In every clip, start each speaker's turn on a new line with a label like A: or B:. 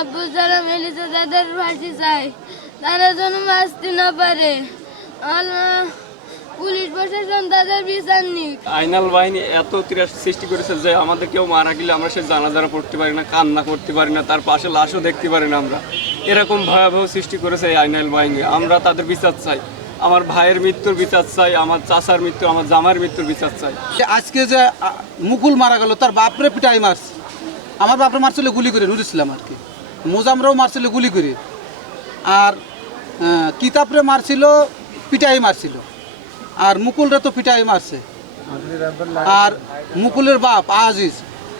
A: আব্বু যারা মেলেছে তাদের ফাঁসি চাই তারা যেন বাঁচতে না পারে। পুলিশ প্রশাসন তাদের বিচার নিক।
B: আইনাল বাহিনী এত তিরাস সৃষ্টি করেছে যে আমাদের কেউ মারা গেলে আমরা সে জানাজারা পড়তে পারি না কান্না করতে পারি না তার পাশে লাশও দেখতে পারি না আমরা। এরকম ভয়াবহ সৃষ্টি করেছে এই আইনাল বাহিনী। আমরা তাদের বিচার চাই। আমার ভাইয়ের মৃত্যুর বিচার চাই আমার চাচার মৃত্যু আমার জামার মৃত্যুর বিচার চাই।
C: আজকে যে মুকুল মারা গেল তার বাপরে পিটাই মারছে। আমার বাপরে মারছিল গুলি করে নুর ইসলাম আর কি। মোজামরাও মারছিল গুলি করে। আর কিতাবরে মারছিল, পিটাই মারছিল। আর মুকুলরে তো পিটাই মারছে। আর মুকুলের বাপ আজিজ,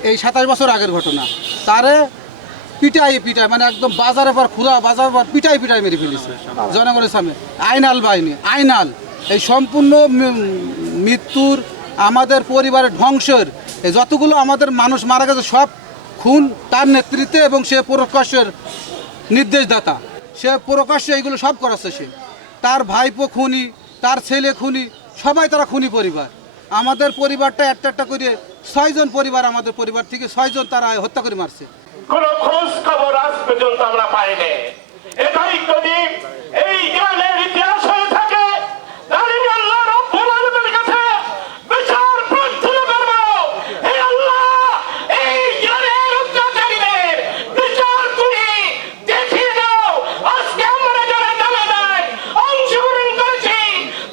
C: এই সাতাশ বছর আগের ঘটনা। তারে পিটাই পিটাই মানে একদম বাজারে পর খুরা বাজার পর পিটাই পিটাই মেরে ফেলেছে। জনগণের সামনে। আইনাল বাহিনী, আইনাল। এই সম্পূর্ণ মৃত্যুর আমাদের পরিবারের ধ্বংসের। যতগুলো আমাদের মানুষ মারা গেছে, সব খুন তার নেতৃত্বে এবং সে প্রকাশের নির্দেশদাতা। সে প্রকাশ্যে এইগুলো সব করাচ্ছে সে। তার ভাইপো খুনি, তার ছেলে খুনি, সবাই তারা খুনি পরিবার। আমাদের পরিবারটা একটা একটা করে ছয়জন পরিবার আমাদের পরিবার থেকে ছয়জন তারা হত্যা করে মারছে।
D: খোঁজ খবর আজ পর্যন্ত আমরা পাইনি এটাই যদি এই গ্রামের ইতিহাস হয়ে থাকে তাহলে আমি আল্লাহ রব্বুল আলামিনের কাছে বিচার প্রার্থনা করব হে আল্লাহ এই গ্রামের অত্যাচারীদের বিচার তুমি দেখিয়ে দাও আজকে আমরা যারা জানাজায় অংশগ্রহণ করেছি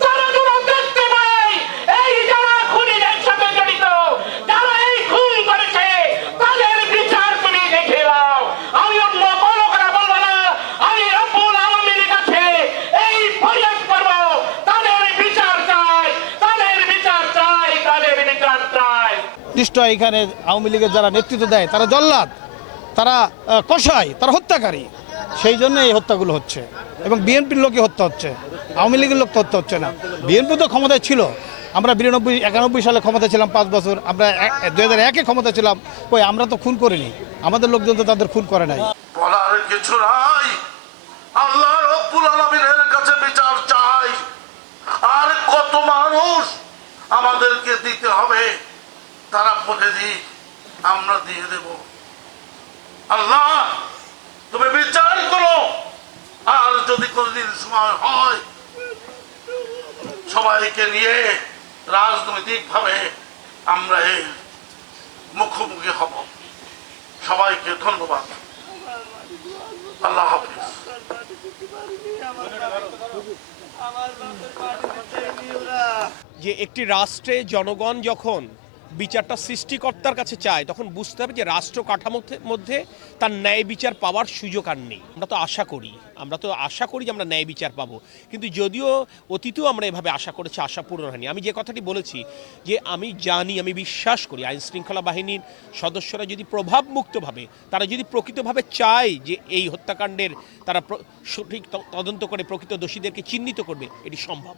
D: তারা যেন দেখতে পাই এই যারা খুনিদের সাথে জড়িত যারা এই খুন করেছে তাদের বিচার তুমি দেখে দাও আমি অন্য কোনো কথা বলব না আমি রব্বুল আলমীর কাছে এই ফরিয়াদ করব তাদের বিচার চাই তাদের বিচার চাই তাদের বিচার চাই
E: নিশ্চয় এখানে আওয়ামী লীগের যারা নেতৃত্ব দেয়, তারা জল্লাদ, তারা কষায় তারা হত্যাকারী। সেই জন্য এই হত্যাগুলো হচ্ছে। এবং বিএনপির লোকই হত্যা হচ্ছে। আওয়ামী লীগের লোক তো হত্যা হচ্ছে না। বিএনপি তো ক্ষমতায় ছিল। আমরা বিরানব্বই, একানব্বই সালে ক্ষমতা ছিলাম পাঁচ বছর। আমরা দু হাজার একে ক্ষমতা ছিলাম। কই আমরা তো খুন করিনি। আমাদের লোকজন তো তাদের খুন করে নাই।
F: বলার কিছু নাই। আল্লাহ রব্বুল আলমিনের কাছে বিচার চাই। আর কত মানুষ আমাদেরকে দিতে হবে? তারা বলে দিক আমরা দিয়ে দেব। আল্লাহ, তুমি বিচার করো। আর যদি কোনোদিন সময় হয়, সবাইকে নিয়ে রাজনৈতিক ভাবে আমরা এর মুখোমুখি হব। সবাইকে ধন্যবাদ। আল্লাহ হাফিজ।
G: যে একটি রাষ্ট্রে জনগণ যখন বিচারটা সৃষ্টিকর্তার কাছে চায়, তখন বুঝতে হবে যে রাষ্ট্র কাঠামোর মধ্যে তার ন্যায় বিচার পাওয়ার সুযোগ আর নেই। আমরা তো আশা করি, আমরা তো আশা করি যে আমরা ন্যায় বিচার পাবো। কিন্তু যদিও অতীতেও আমরা এভাবে আশা করেছি, আশা পূরণ হয়নি। আমি যে কথাটি বলেছি যে আমি জানি, আমি বিশ্বাস করি, আইন শৃঙ্খলা বাহিনীর সদস্যরা যদি প্রভাবমুক্তভাবে, তারা যদি প্রকৃতভাবে চায় যে এই হত্যাকাণ্ডের তারা সঠিক তদন্ত করে প্রকৃত দোষীদেরকে চিহ্নিত করবে, এটি সম্ভব।